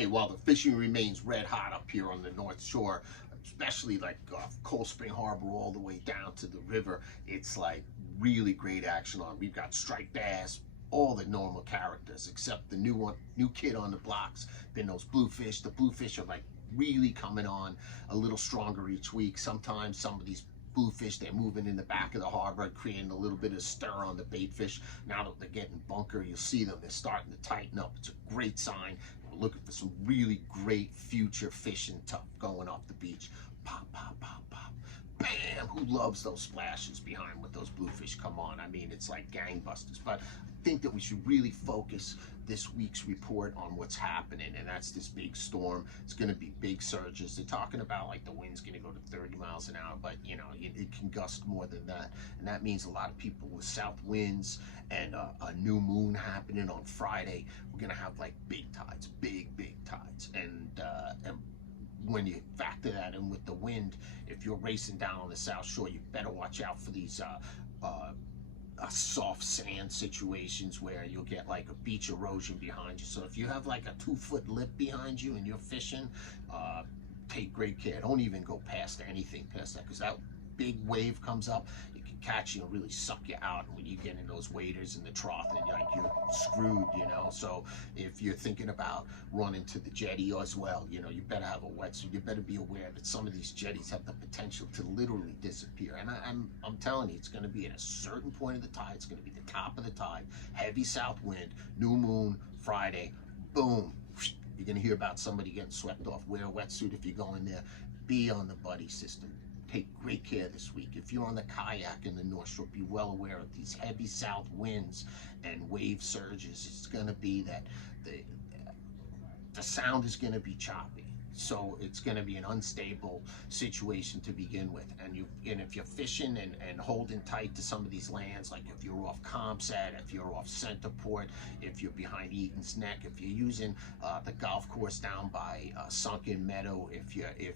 Hey, while the fishing remains red hot up here on the North Shore, especially like Cold Spring Harbor all the way down to the river, it's like really great action on. We've got striped bass, all the normal characters, except the new kid on the blocks, been those bluefish. The bluefish are like really coming on a little stronger each week. Sometimes some of these bluefish, they're moving in the back of the harbor, creating a little bit of stir on the bait fish. Now that they're getting bunker, you'll see them, they're starting to tighten up. It's a great sign. We're looking for some really great future fishing tuff going off the beach. Pop, pop, pop, pop. Bam! Who loves those splashes behind with those bluefish come on? I mean, it's like gangbusters. But I think that we should really focus this week's report on what's happening, and that's this big storm. It's going to be big surges. They're talking about like the wind's going to go to 30 miles an hour, but you know, it can gust more than that. And that means a lot of people with south winds and a new moon happening on Friday. We're going to have like big tides, big tides. And when you factor that in with the wind, if you're racing down on the South Shore, you better watch out for these soft sand situations where you'll get like a beach erosion behind you. So if you have like a 2-foot lip behind you and you're fishing, take great care. Don't even go past anything past that, because that big wave comes up, it can catch you and really suck you out. And when you get in those waders in the trough, and you're screwed, you know. So if you're thinking about running to the jetty as well, you know, you better have a wetsuit. You better be aware that some of these jetties have the potential to literally disappear. And I'm telling you, it's going to be at a certain point of the tide. It's going to be the top of the tide, heavy south wind, new moon, Friday, boom. You're going to hear about somebody getting swept off. Wear a wetsuit if you're going there. Be on the buddy system. Take great care this week. If you're on the kayak in the North Shore, be well aware of these heavy south winds and wave surges. It's going to be that the sound is going to be choppy. So it's going to be an unstable situation to begin with. And if you're fishing and holding tight to some of these lands, like if you're off Compsat, if you're off Centerport, if you're behind Eaton's Neck, if you're using the golf course down by Sunken Meadow, if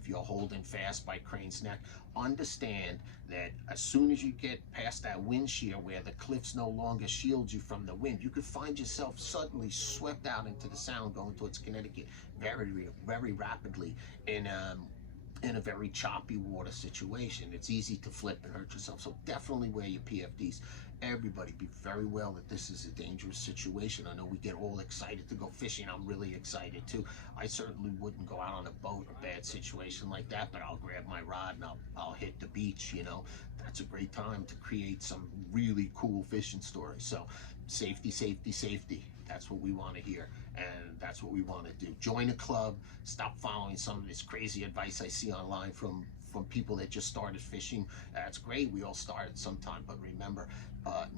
you're holding fast by Crane's Neck, understand that as soon as you get past that wind shear where the cliffs no longer shield you from the wind, you could find yourself suddenly swept out into the sound going towards Connecticut very rapidly in a very choppy water situation. It's easy to flip and hurt yourself. So definitely wear your PFDs. Everybody be very well that this is a dangerous situation. I know we get all excited to go fishing. I'm really excited too. I certainly wouldn't go out on a boat or bad situation like that, but I'll grab my rod and I'll hit the beach, you know. That's a great time to create some really cool fishing stories. So safety, safety, safety. That's what we want to hear, and that's what we want to do. Join a club. Stop following some of this crazy advice I see online from people that just started fishing. That's great. We all started sometime, but remember,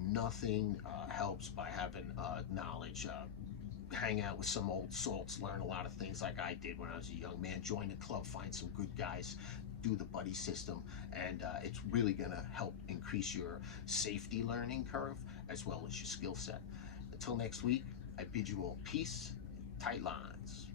nothing helps by having knowledge. Hang out with some old salts, learn a lot of things like I did when I was a young man. Join a club, find some good guys, do the buddy system, and it's really going to help increase your safety learning curve as well as your skill set. Until next week, I bid you all peace, tight lines.